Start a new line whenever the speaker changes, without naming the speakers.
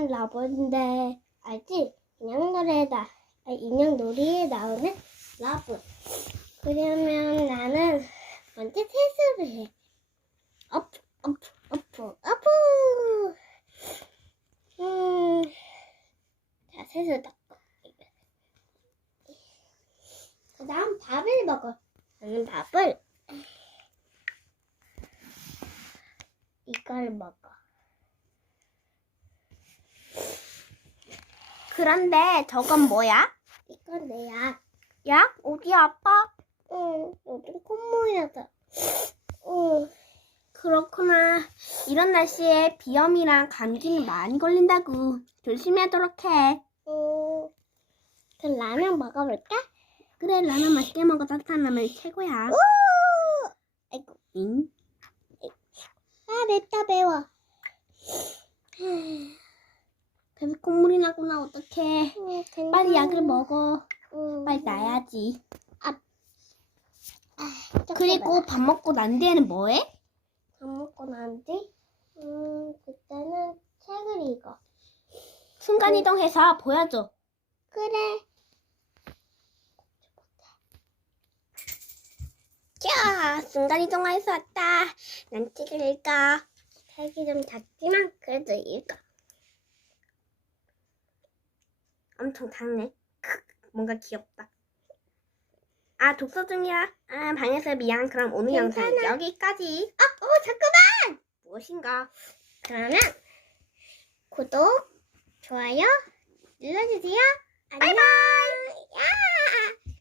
나는 라브인데 알지? 인형 노래다. 아, 인형 놀이에 나오는 라브. 그러면 나는 먼저 세수를 해. 업, 업, 업, 업. 음, 자 세수 닦고. 그다음 밥을 먹어. 나는 밥을 이걸 먹어.
그런데 저건 뭐야?
이건 내 약.
약? 어디 아파?
응, 요즘 콧물이라서. 응,
그렇구나. 이런 날씨에 비염이랑 감기는 많이 걸린다고. 조심하도록 해.
응. 그럼 라면 먹어볼까?
그래, 라면 맛있게 먹어. 따뜻한 라면 최고야.
오! 아이고,
응?
아, 맵다, 매워.
그래서 콧물이 나구나. 어떡해.
응, 괜찮아.
빨리 약을 먹어.
응.
빨리 나야지.
조금
그리고
매워.
밥 먹고 난 뒤에는 뭐해?
밥 먹고 난 뒤? 음, 그때는 책을 읽어.
순간이동해서 보여줘.
그래.
야, 순간이동해서 왔다. 난 책을 읽어.
책이 좀 작지만 그래도 읽어.
엄청 작네. 크, 뭔가 귀엽다. 아, 독서 중이야. 아, 방에서 미안. 그럼 오늘 영상
괜찮아.
여기까지.
아, 어, 잠깐만!
무엇인가?
그러면 구독, 좋아요 눌러주세요. 안녕.
바이바이.